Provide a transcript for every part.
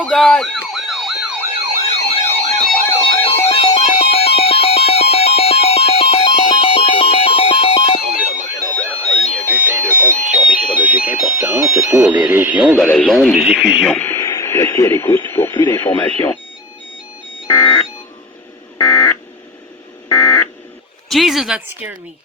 Oh God. Conditions météorologiques importantes pour les régions dans la zone de diffusion. Restez à l'écoute pour plus d'informations. Jesus, that scared me.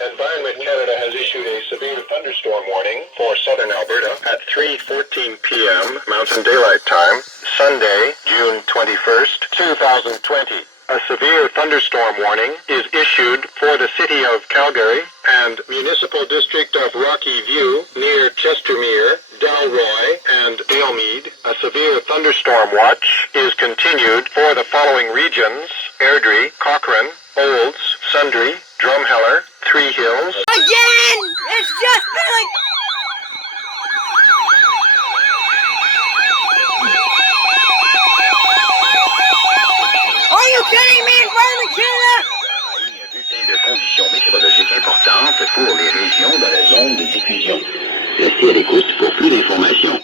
Environment Canada has issued a severe thunderstorm warning for southern Alberta at 3:14 p.m. Mountain Daylight Time, Sunday, June 21st, 2020. A severe thunderstorm warning is issued for the city of Calgary and municipal district of Rocky View near Chestermere, Dalroy, and Aylmead. A severe thunderstorm watch is continued for the following regions: Airdrie, Cochrane, Olds, Sundre, Drumheller, Three Hills. Again! It's just been like... Are you kidding me, Environment Canada? De conditions météorologiques importantes pour les régions dans la zone de diffusion. Restez à l'écoute pour plus d'informations.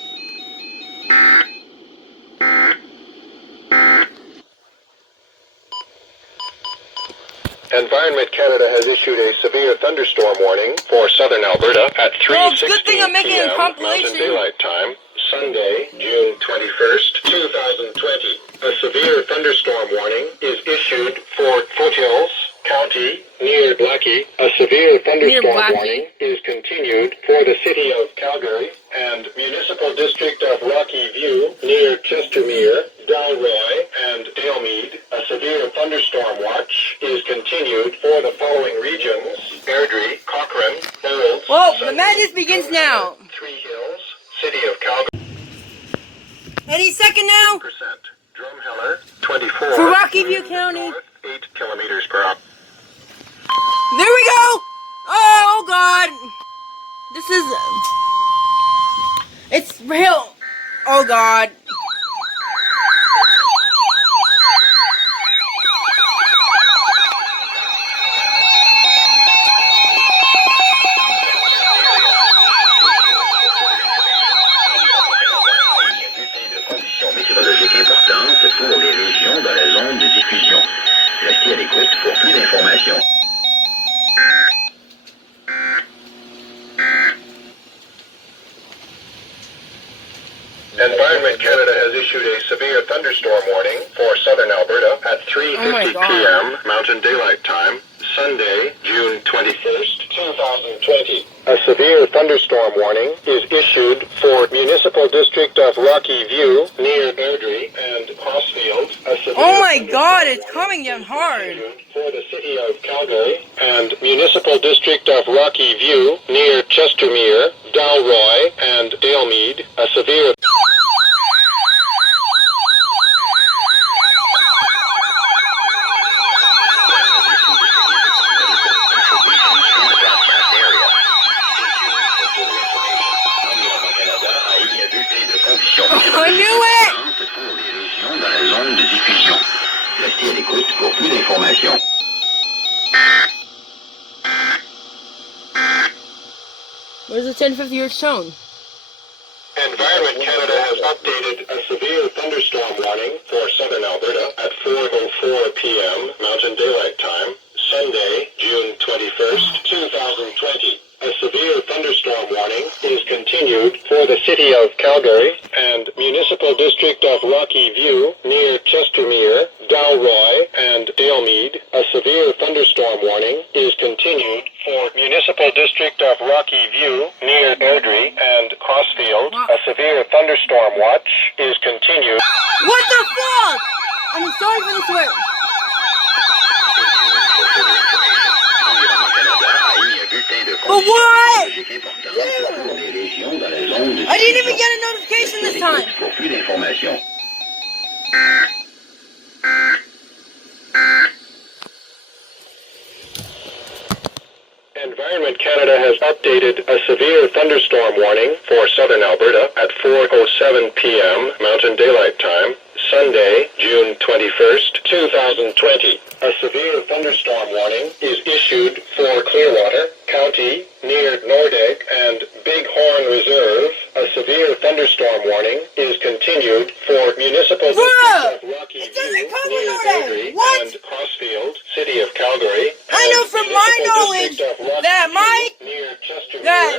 Environment Canada has issued a severe thunderstorm warning for southern Alberta at 3:16 p.m. Mountain Daylight Time, Sunday, June 21st, 2020. A severe thunderstorm warning is issued for Foothills County near Blackie. A severe thunderstorm warning is continued for the city of Calgary and municipal district of Rocky View near Chestermere, Dalroy, and Aylmead. A severe thunderstorm watch is continued for the following regions: Airdrie, Cochrane, Olds. Whoa, the madness begins now. Three Hills, city of Calgary. Any second now. Drumheller, 24. For Rocky View County. 8 kilometers per hour. There we go! Oh God! This is... It's real! Oh God. Météorologiques importantes pour les régions dans la zone de diffusion. Restez à l'écoute pour plus d'informations. Environment Canada has issued a severe thunderstorm warning for southern Alberta at 3:50 p.m. Mountain Daylight Time, Sunday, June 21st, 2020. A severe thunderstorm warning is issued for municipal district of Rocky View near Airdrie and Crossfield. Oh my God, it's coming down hard. For the city of Calgary and municipal district of Rocky View near Chestermere, Dalroy, and Aylmead. A severe... I knew it! Pour les régions dans la zone de diffusion. Restez à l'écoute pour plus d'informations. Where's the 1050 tone? Environment Canada has updated a severe thunderstorm warning for southern Alberta at 4:04 p.m. Mountain Daylight Time, Sunday, June 21st, 2020. A severe thunderstorm warning is continued for the city of Calgary and municipal district of Rocky View near Chestermere, Dalroy, and Aylmead. A severe thunderstorm warning is continued for municipal district of Rocky View near Airdrie and Crossfield. A severe thunderstorm watch is continued. What the fuck? I'm sorry for this word. But what? I didn't even get a notification this time. Pour plus d'informations. Environment Canada has updated a severe thunderstorm warning for southern Alberta at 4:07 p.m. Mountain Daylight Time, Sunday, June 21st, 2020. A severe thunderstorm warning is issued for Clearwater County near Nordegg and Bighorn Reserve. A severe thunderstorm warning is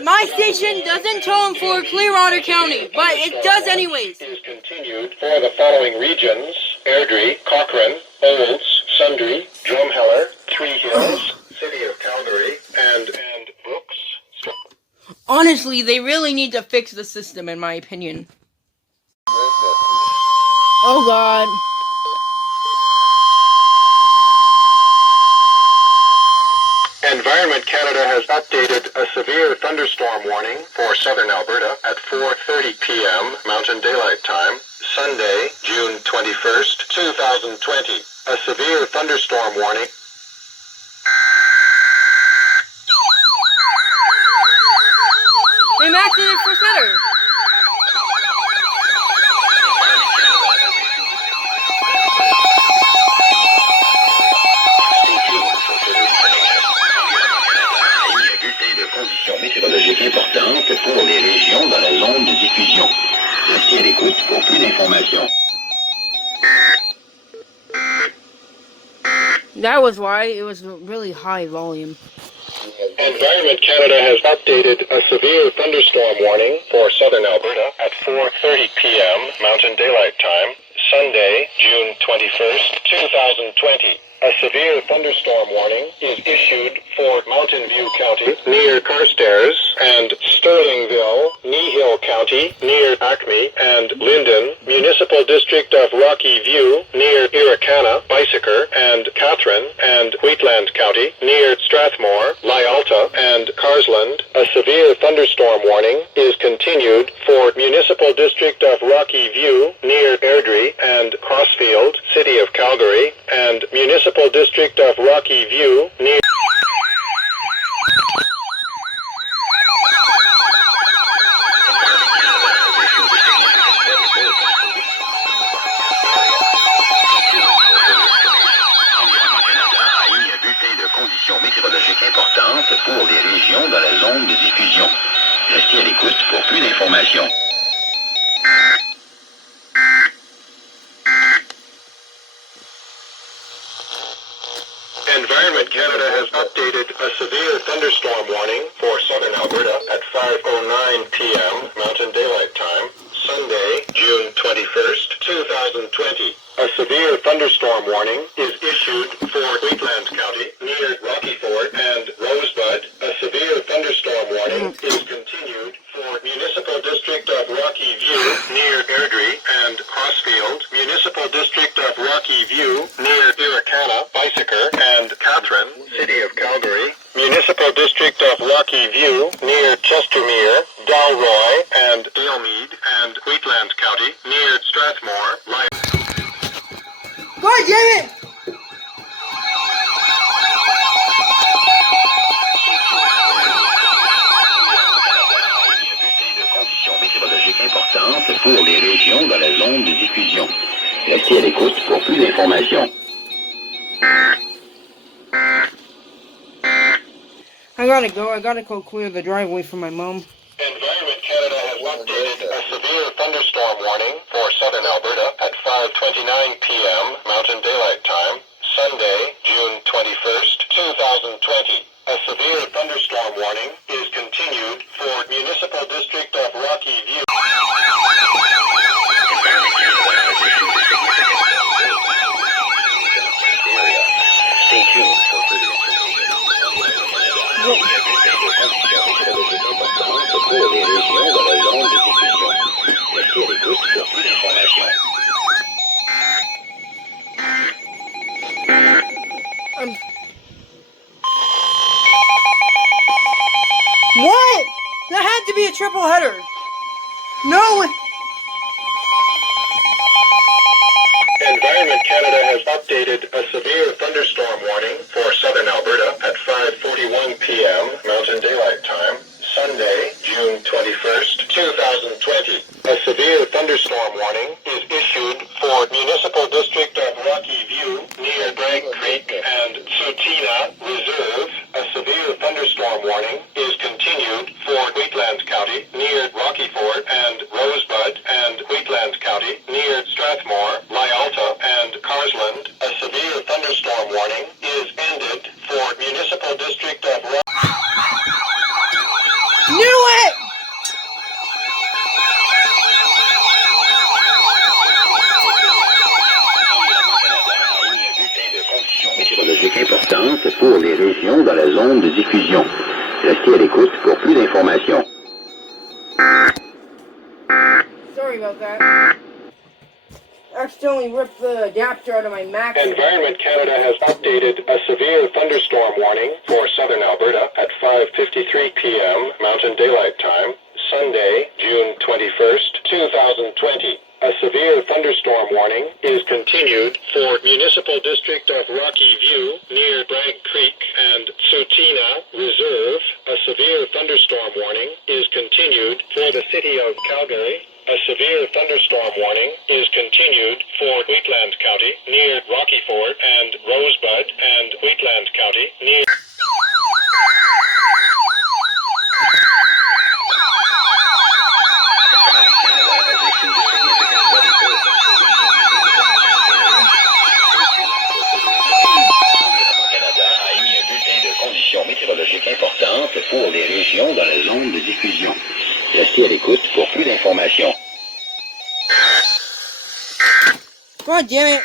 my station doesn't tone for Clearwater County, but it does anyways. Is continued for the following regions: Airdrie, Cochrane, Olds, Sundre, Drumheller, Three Hills, City of Calgary, and Brooks. Honestly, they really need to fix the system, in my opinion. Oh god. Environment Canada has updated a severe thunderstorm warning for southern Alberta at 4:30 p.m. Mountain Daylight Time, Sunday, June 21st, 2020. A severe thunderstorm warning. Hey, Max, it's for center. Conditions météorologiques importantes pour les régions dans la zone de diffusion. Restez à l'écoute pour plus d'informations. That was why it was really high volume. Environment Canada has updated a severe thunderstorm warning for southern Alberta at 4:30 p.m. Mountain Daylight Time, Sunday, June 21st, 2020. A severe thunderstorm warning is issued for Mountain View County near Carstairs and Sterlingville, Kneehill County near Acme and Linden, Municipal District of Rocky View near Irricana, Bicyker and Catherine, and Wheatland County near Strathmore, Lyalta and Carsland. A severe thunderstorm warning is continued for Municipal District of Rocky View near Airdrie and Crossfield, City of Calgary, and Municipal District of Rocky View near Conditions météorologiques importantes pour les régions dans la zone de diffusion. Restez à l'écoute pour plus d'informations. Environment Canada has updated a severe thunderstorm warning for southern Alberta at 5:09 p.m. Mountain Daylight Time, Sunday, June 21st, 2020. A severe thunderstorm warning is issued for Wheatland County near Rocky Ford and Rosebud. A severe thunderstorm warning is continued for Municipal District of Rocky View near Airdrie and Crossfield, Municipal District of Rocky View near Irricana, Bicyker and Catherine, City of Calgary, Municipal District of Rocky View near Chestermere, Dalroy and Dalemead, and Wheatland County near Strathmore, God damn it! Conditions météorologiques importantes pour les régions dans la zone de diffusion. Restez à l'écoute pour plus d'informations. I gotta go clear the driveway for my mom. Environment Canada has updated a severe thunderstorm warning for southern Alberta at 5:29 p.m. Mountain Daylight Time, Sunday, June 21st, 2020. A severe thunderstorm warning is continued for Municipal District of Rocky View. Stay tuned for further pour les régions dans la zone de diffusion. Restez à l'écoute pour plus d'informations. What? That had to be a triple header. No. Environment Canada has updated a severe thunderstorm warning for southern Alberta at 5:41 p.m. Mountain Daylight Time, Sunday, June 21st, 2020. A severe thunderstorm warning is issued for Municipal District of Rocky View near Bragg Creek and Tsutina Reserve. A severe thunderstorm warning is continued for Wheatland County near Rocky Ford and Rosebud and Wheatland County near Strathmore, Lyalta and Carsland. A severe thunderstorm warning is ended for Municipal District of Importante pour les régions dans la zone de diffusion. Restez à l'écoute pour plus d'informations. Sorry about that. Accidentally ripped the adapter out of my Mac. Environment Canada has updated a severe thunderstorm warning for southern Alberta at 5:53 p.m. Mountain Daylight Time, Sunday, June 21st, 2020. A severe thunderstorm warning is continued for Municipal District of Rocky View near Bragg Creek and Tsutina Reserve. A severe thunderstorm warning is continued for the city of Calgary. A severe thunderstorm warning is continued for Wheatland County near Rocky Ford and Rosebud and Wheatland County near... météorologique importante pour les régions dans la zone de diffusion. Restez à l'écoute pour plus d'informations. God damn it.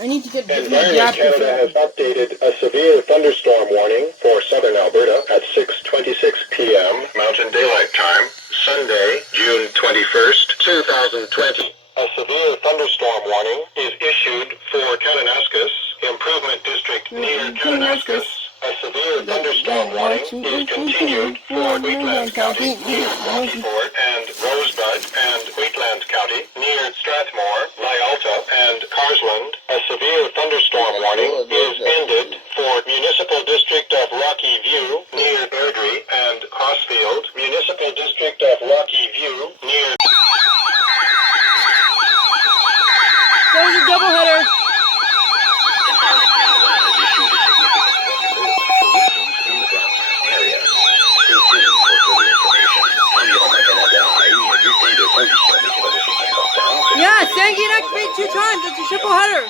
I need to get the Environment adapter. Canada has updated a severe thunderstorm warning for southern Alberta at 6:26 p.m. Mountain Daylight Time, Sunday, June 21st, 2020. A severe thunderstorm warning is issued for Kananaskis, Improvement District near Kananaskis. A severe thunderstorm warning is continued for Wheatland County near Rocky Ford and Rosebud and Wheatland County near Strathmore, Lyalta and Carsland. A severe thunderstorm warning is ended for Municipal District of Rocky View near Airdrie and Crossfield, Municipal District of Rocky View near... That was a doubleheader. Yeah, thank you next week 2 times. It's a triple header.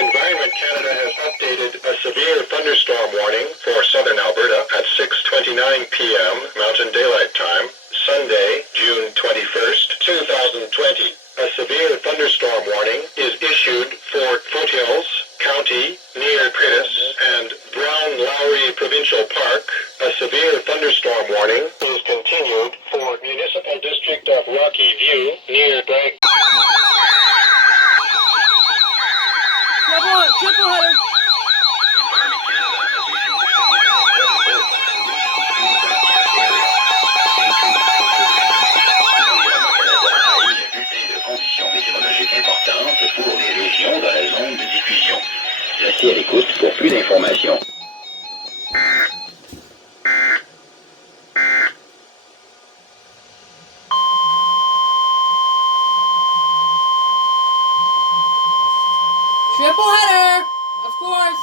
Environment Canada has updated a severe thunderstorm warning for southern Alberta at 6:29 p.m. Mountain Daylight Time, Sunday, June 21st, 2020. A severe thunderstorm warning is issued for Foothills County near Prairies and Brown Lowry Provincial Park. A severe thunderstorm warning is continued for Municipal District of Rocky View near Bragg. Triple header. Météorologique importante pour les régions dans la zone de diffusion. Restez à l'écoute pour plus d'informations. Triple header, of course.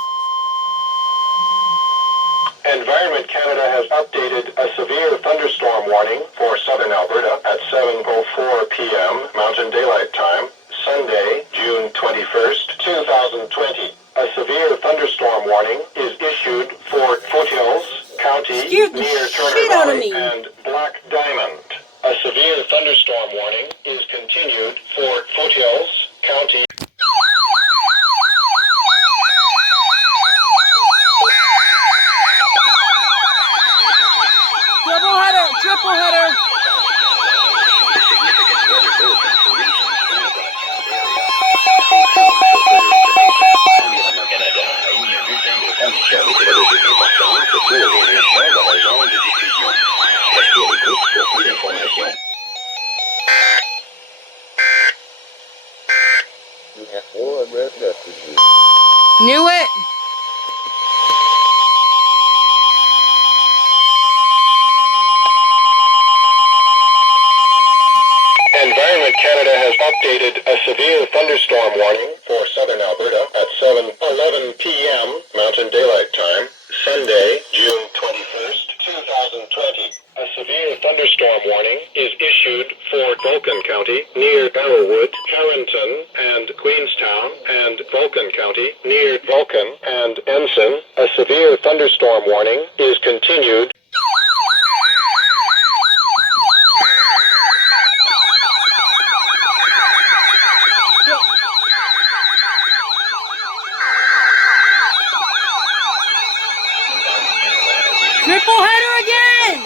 Environment Canada has updated a severe thunderstorm warning for southern Alberta at 7:04 p.m. Mountain Daylight Time, Sunday, June 21st, 2020. A severe thunderstorm warning is issued for Foothills County near Turner Valley and Black Diamond. A severe thunderstorm warning is continued for Foothills County. Triple header. Knew it. Environment Canada has updated a severe thunderstorm warning for southern Alberta at 7:11 p.m. Mountain Daylight Time, Sunday, June 21st, 2020. A severe thunderstorm warning is issued for Vulcan County near Arrowwood County, near Vulcan and Ensign, a severe thunderstorm warning is continued. Triple header again!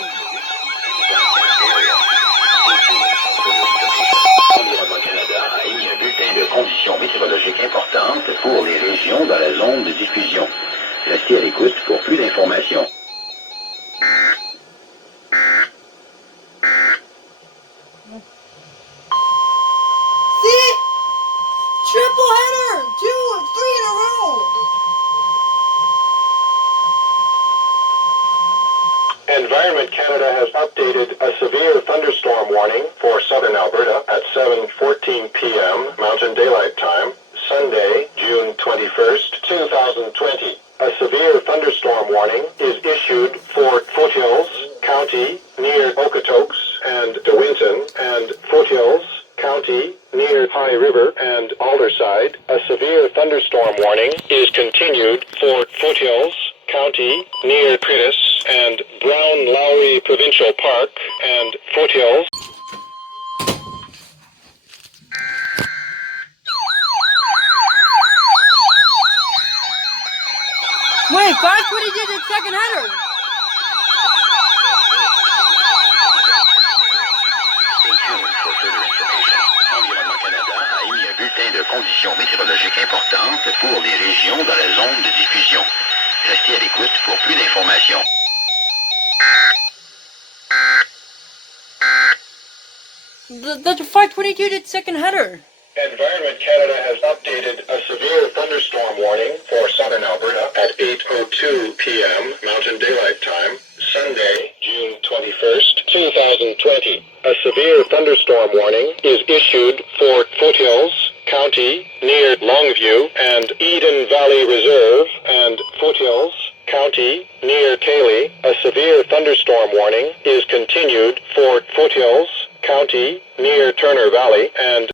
Environnement Canada a émis un bulletin de conditions météorologiques importantes pour les régions dans la zone de diffusion. Restez à l'écoute pour plus d'informations. See? Triple header! 3 in a row! Environment Canada has updated a severe thunderstorm warning for southern Alberta at 7:14 p.m. Mountain Daylight Time, Sunday, June 21st, 2020. A severe thunderstorm warning is issued for Foothills County near Okotoks and DeWinton and Foothills County near High River and Alderside. A severe thunderstorm warning is continued for Foothills County near Prairies and Brown Lowry Provincial Park and Foothills. Wait, that's what he did at second header! Stay tuned for further information. Environnement Canada a émis un bulletin de conditions météorologiques importantes pour les régions dans la zone de diffusion. Restez à l'écoute pour plus d'informations. The 522 did second header. Environment Canada has updated a severe thunderstorm warning for southern Alberta at 8:02 p.m. Mountain Daylight Time, Sunday, June 21st, 2020. A severe thunderstorm warning is issued for Foothills County near Longview and Eden Valley Reserve and Foothills County near Cayley. A severe thunderstorm warning is continued for Foothills County near Turner Valley and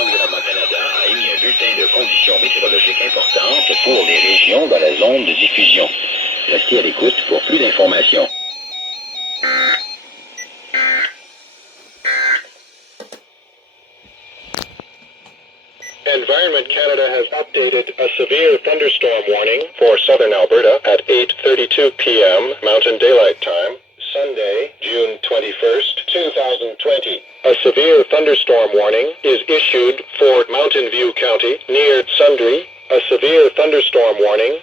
Environnement Canada a émis un bulletin de conditions météorologiques importantes pour les régions dans la zone de diffusion. Restez à l'écoute pour plus d'informations. Environment Canada has updated a severe thunderstorm warning for southern Alberta at 8:32 p.m. Mountain Daylight Time, Sunday, June 21st, 2020. A severe thunderstorm warning is issued for Mountain View County near Sundre. A severe thunderstorm warning